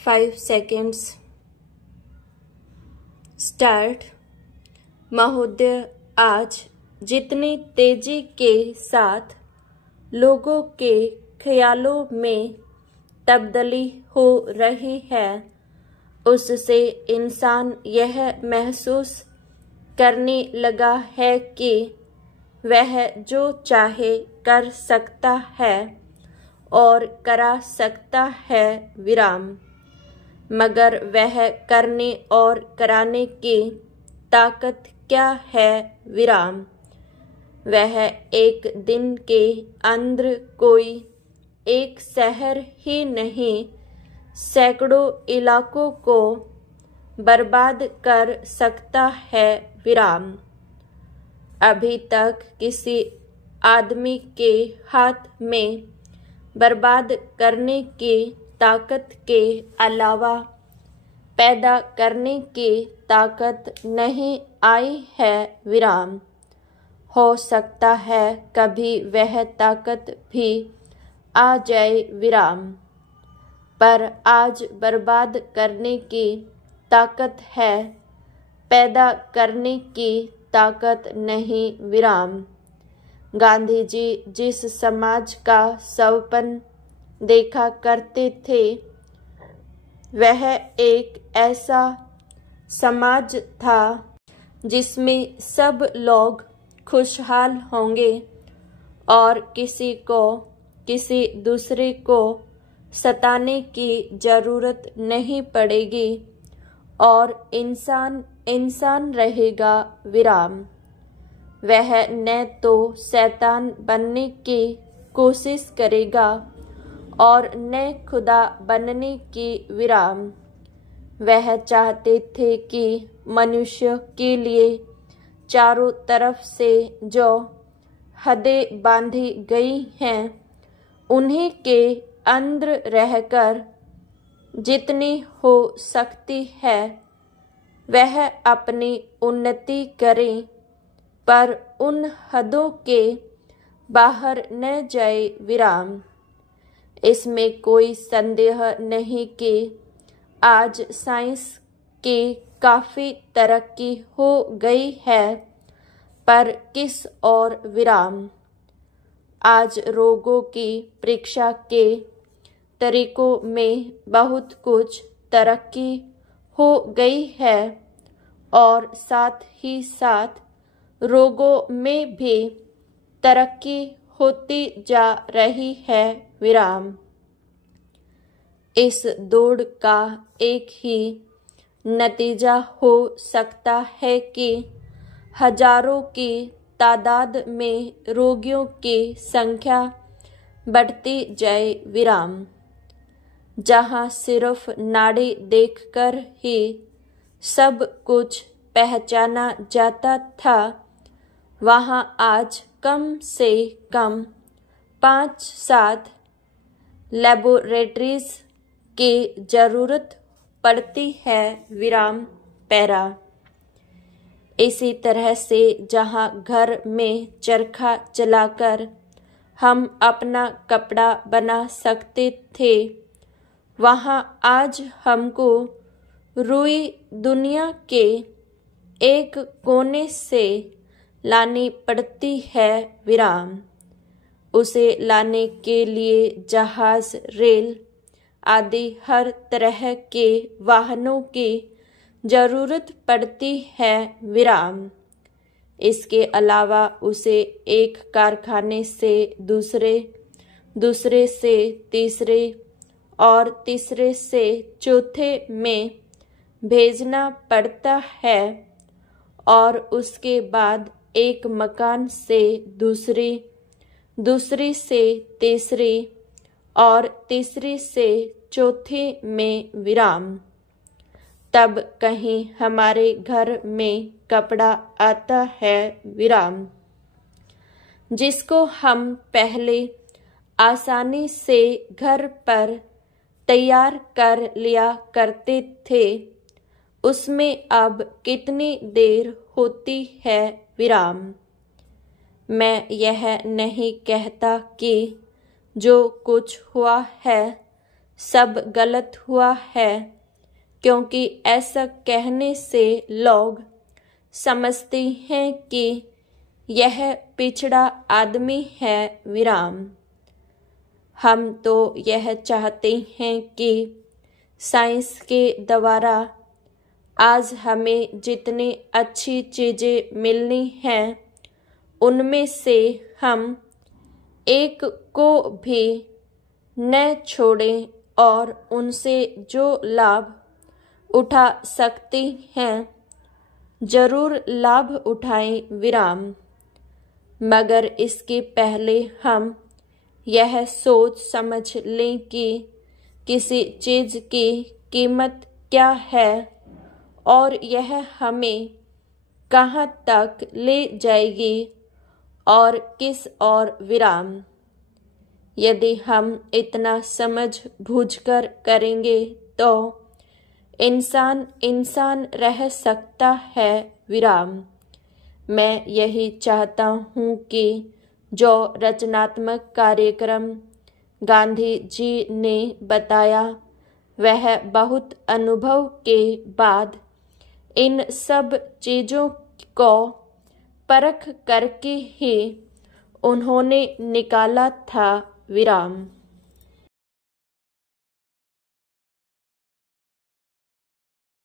5 seconds. Start. महोदय, आज जितनी तेजी के साथ लोगों के ख्यालों में तब्दीली हो रही है, उससे इंसान यह महसूस करने लगा है कि वह जो चाहे कर सकता है और करा सकता है विराम, मगर वह करने और कराने की ताकत क्या है विराम। वह एक दिन के अंदर कोई एक शहर ही नहीं, सैकड़ों इलाकों को बर्बाद कर सकता है विराम। अभी तक किसी आदमी के हाथ में बर्बाद करने की ताकत के अलावा पैदा करने की ताकत नहीं आई है विराम। हो सकता है कभी वह ताकत भी आ जाए विराम, पर आज बर्बाद करने की ताकत है, पैदा करने की ताकत नहीं विराम। गांधी जी जिस समाज का सपना देखा करते थे, वह एक ऐसा समाज था जिसमें सब लोग खुशहाल होंगे और किसी को किसी दूसरे को सताने की जरूरत नहीं पड़ेगी और इंसान इंसान रहेगा विराम। वह न तो शैतान बनने की कोशिश करेगा और न खुदा बनने की विराम। वह चाहते थे कि मनुष्य के लिए चारों तरफ से जो हदें बांधी गई हैं, उन्हीं के अंदर रहकर जितनी हो सकती है वह अपनी उन्नति करें, पर उन हदों के बाहर न जाए विराम। इसमें कोई संदेह नहीं कि आज साइंस की काफ़ी तरक्की हो गई है, पर किस ओर विराम। आज रोगों की परीक्षा के तरीकों में बहुत कुछ तरक्की हो गई है और साथ ही साथ रोगों में भी तरक्की होती जा रही है विराम। इस दौड़ का एक ही नतीजा हो सकता है कि हजारों की तादाद में रोगियों की संख्या बढ़ती जाए विराम। जहाँ सिर्फ नाड़ी देखकर ही सब कुछ पहचाना जाता था, वहाँ आज कम से कम 5-7 लैबोरेटरीज की जरूरत पड़ती है विराम पैरा। इसी तरह से जहाँ घर में चरखा चलाकर हम अपना कपड़ा बना सकते थे, वहाँ आज हमको रुई दुनिया के एक कोने से लानी पड़ती है विराम। उसे लाने के लिए जहाज, रेल आदि हर तरह के वाहनों की जरूरत पड़ती है विराम। इसके अलावा उसे एक कारखाने से दूसरे, दूसरे से तीसरे और तीसरे से चौथे में भेजना पड़ता है और उसके बाद एक मकान से दूसरी, दूसरी से तीसरी और तीसरी से चौथी में विराम। तब कहीं हमारे घर में कपड़ा आता है विराम, जिसको हम पहले आसानी से घर पर तैयार कर लिया करते थे। उसमें अब कितनी देर होती है विराम। मैं यह नहीं कहता कि जो कुछ हुआ है सब गलत हुआ है, क्योंकि ऐसा कहने से लोग समझते हैं कि यह पिछड़ा आदमी है विराम। हम तो यह चाहते हैं कि साइंस के द्वारा आज हमें जितनी अच्छी चीज़ें मिलनी हैं उनमें से हम एक को भी न छोड़ें और उनसे जो लाभ उठा सकते हैं जरूर लाभ उठाएं विराम। मगर इसके पहले हम यह सोच समझ लें कि किसी चीज़ की कीमत क्या है और यह हमें कहाँ तक ले जाएगी और किस और विराम। यदि हम इतना समझ बूझकर करेंगे तो इंसान इंसान रह सकता है विराम। मैं यही चाहता हूँ कि जो रचनात्मक कार्यक्रम गांधी जी ने बताया वह बहुत अनुभव के बाद इन सब चीज़ों को परख करके ही उन्होंने निकाला था विराम।